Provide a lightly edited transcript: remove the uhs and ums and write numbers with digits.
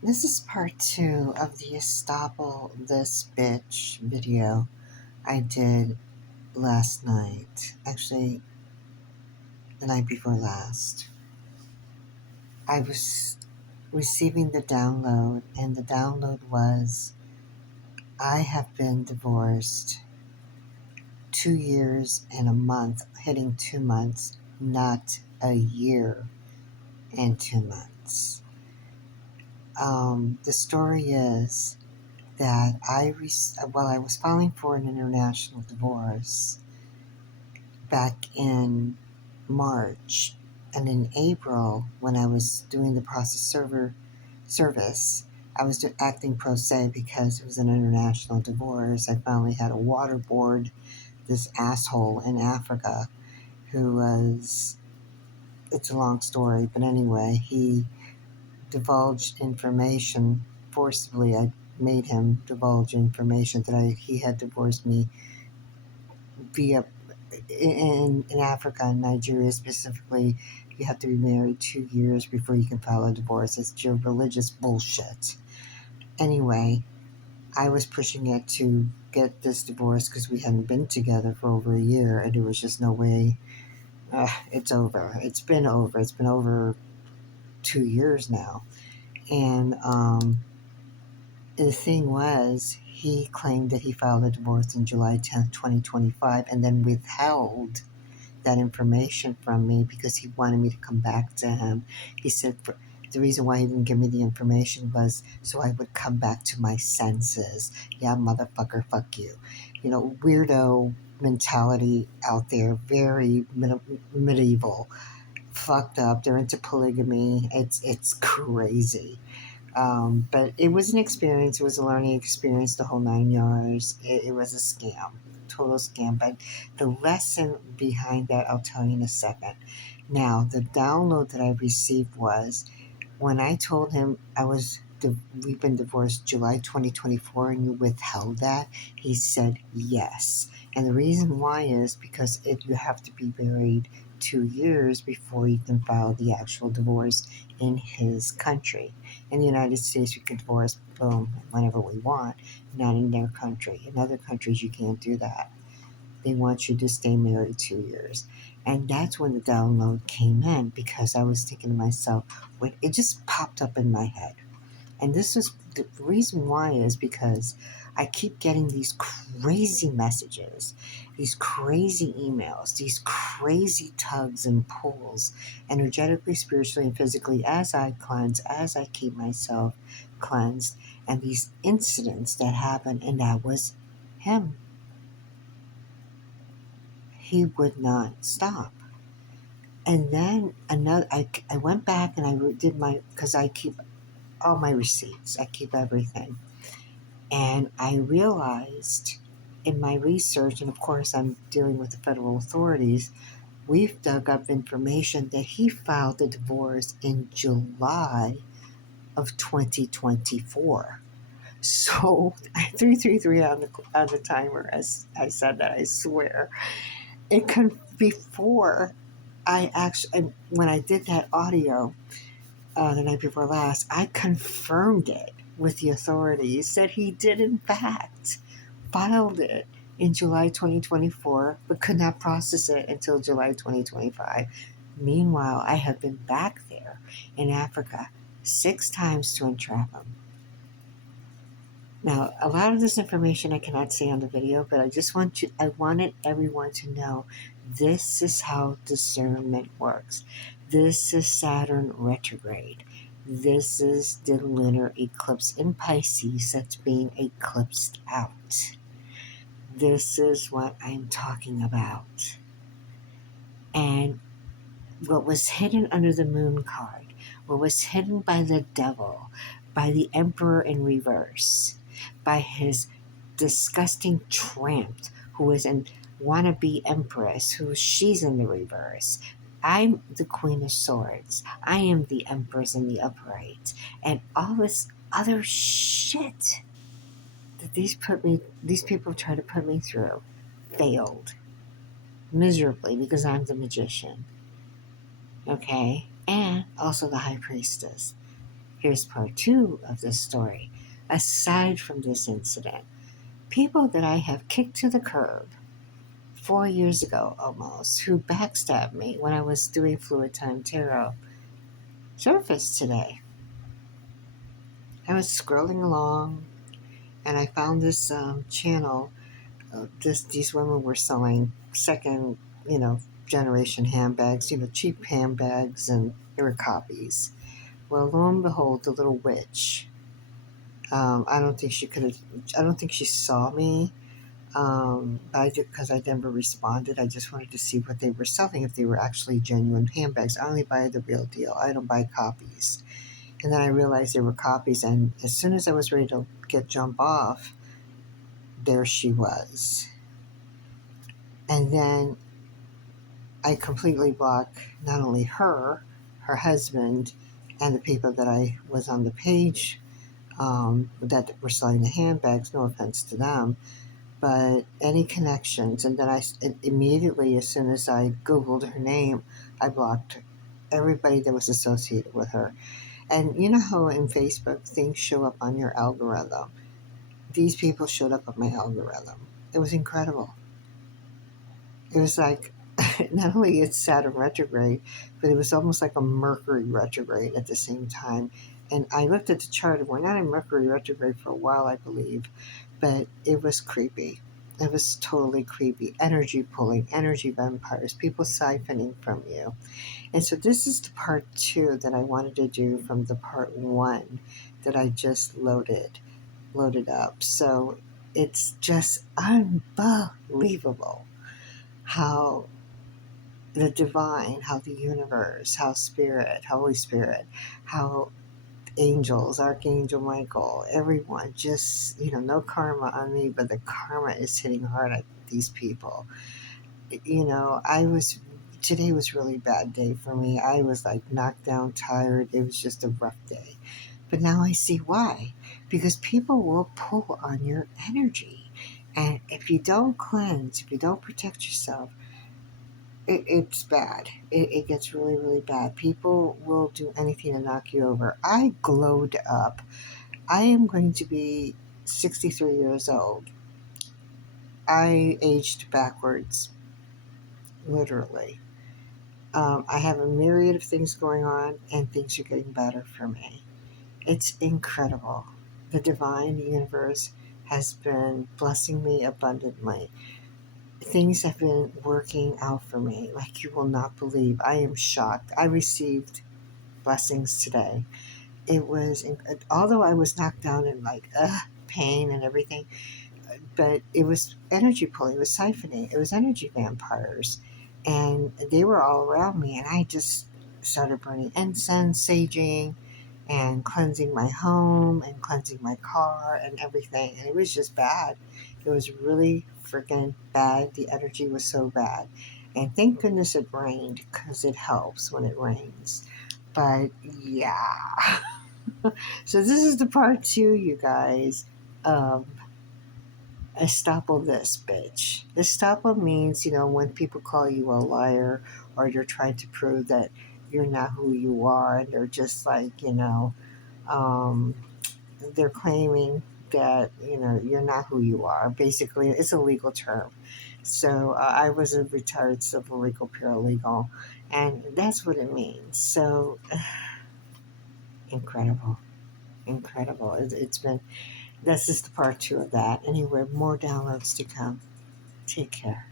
This is part two of the Estoppel This Bitch video I did last night. Actually, the night before last. I was receiving the download, and the download was I have been divorced 2 years and a month, hitting 2 months, not a year and 2 months. The story is that while I was filing for an international divorce back in March, and in April, when I was doing the process server service, I was acting pro se because it was an international divorce. I finally had a waterboard this asshole in Africa who was, it's a long story, but anyway, he divulged information forcibly. I made him divulge information that he had divorced me via in Africa and Nigeria specifically. You have to be married 2 years before you can file a divorce. It's your religious bullshit. Anyway, I was pushing it to get this divorce because we hadn't been together for over a year, and there was just no way. It's over. It's been over. It's been over 2 years now, and the thing was, he claimed that he filed a divorce on July 10th, 2025, and then withheld that information from me because he wanted me to come back to him. He said the reason why he didn't give me the information was so I would come back to my senses. Yeah, motherfucker, fuck you. You know, weirdo mentality out there, very medieval, fucked up. They're into polygamy. It's crazy. But it was an experience. It was a learning experience, the whole 9 yards. It was a scam, total scam. But the lesson behind that, I'll tell you in a second. Now, the download that I received was when I told him we've been divorced July 2024 and you withheld that, he said yes. And the reason why is because you have to be married 2 years before you can file the actual divorce in his country. In the United States, we can divorce, boom, whenever we want, not in their country. In other countries, you can't do that. They want you to stay married 2 years. And that's when the download came in because I was thinking to myself, wait, it just popped up in my head. And this is the reason why is because I keep getting these crazy messages, these crazy emails, these crazy tugs and pulls, energetically, spiritually, and physically, as I cleanse, as I keep myself cleansed, and these incidents that happen, and that was him. He would not stop. And then I went back and I did because I keep all my receipts, I keep everything. And I realized in my research, and of course I'm dealing with the federal authorities, we've dug up information that he filed the divorce in July of 2024. So 333 on the timer, as I said that, I swear. Before I actually, when I did that audio the night before last, I confirmed it with the authorities that he did in fact filed it in July 2024, but could not process it until July 2025. Meanwhile, I have been back there in Africa 6 times to entrap him. Now, a lot of this information I cannot say on the video, but I wanted everyone to know this is how discernment works. This is Saturn retrograde. This is the lunar eclipse in Pisces that's being eclipsed out. This is what I'm talking about. And what was hidden under the moon card, what was hidden by the devil, by the emperor in reverse, by his disgusting tramp who is a wannabe empress, she's in the reverse. I'm the queen of swords. I am the empress in the upright. And all this other shit that these people try to put me through failed miserably because I'm the magician. Okay? And also the high priestess. Here's part two of this story. Aside from this incident, people that I have kicked to the curb 4 years ago almost, who backstabbed me when I was doing Fluid Time Tarot, surfaced today. I was scrolling along and I found this channel. These women were selling second, generation handbags, cheap handbags, and they were copies. Well, lo and behold, the little witch. I don't think she could have. I don't think she saw me. I did because I never responded. I just wanted to see what they were selling, if they were actually genuine handbags. I only buy the real deal. I don't buy copies. And then I realized they were copies, and as soon as I was ready to jump off, there she was. And then I completely blocked not only her husband, and the people that I was on the page that were selling the handbags. No offense to them, but any connections. And then immediately, as soon as I Googled her name, I blocked everybody that was associated with her. And you know how in Facebook things show up on your algorithm? These people showed up on my algorithm. It was incredible. It was like, not only it's Saturn retrograde, but it was almost like a Mercury retrograde at the same time. And I looked at the chart, and we're not in Mercury retrograde for a while, I believe, but it was creepy. It was totally creepy. Energy pulling, energy vampires, people siphoning from you. And so this is the part two that I wanted to do from the part one that I just loaded up. So it's just unbelievable how the divine, how the universe, how spirit, Holy Spirit, how angels, Archangel Michael, everyone, just, no karma on me, but the karma is hitting hard at these people. Today was a really bad day for me. I was like knocked down, tired. It was just a rough day. But now I see why. Because people will pull on your energy. And if you don't cleanse, if you don't protect yourself, it's bad. It gets really, really bad. People will do anything to knock you over. I glowed up. I am going to be 63 years old. I aged backwards, literally. I have a myriad of things going on, and things are getting better for me. It's incredible. The divine, the universe, has been blessing me abundantly. Things have been working out for me like you will not believe. I am shocked. I received blessings today. It was, although I was knocked down in like pain and everything, but it was energy pulling, it was siphoning, it was energy vampires. And they were all around me, and I just started burning incense, saging, and cleansing my home and cleansing my car and everything. And it was just bad. It was really freaking bad. The energy was so bad. And thank goodness it rained, because it helps when it rains. But yeah. So this is the part two, you guys. Estoppel this bitch. Estoppel means, when people call you a liar, or you're trying to prove that you're not who you are, and they're just like, um, they're claiming that, you're not who you are. Basically, it's a legal term. So I was a retired civil legal paralegal, and that's what it means. So incredible. Incredible. It's been, that's just the part two of that. Anyway, more downloads to come. Take care.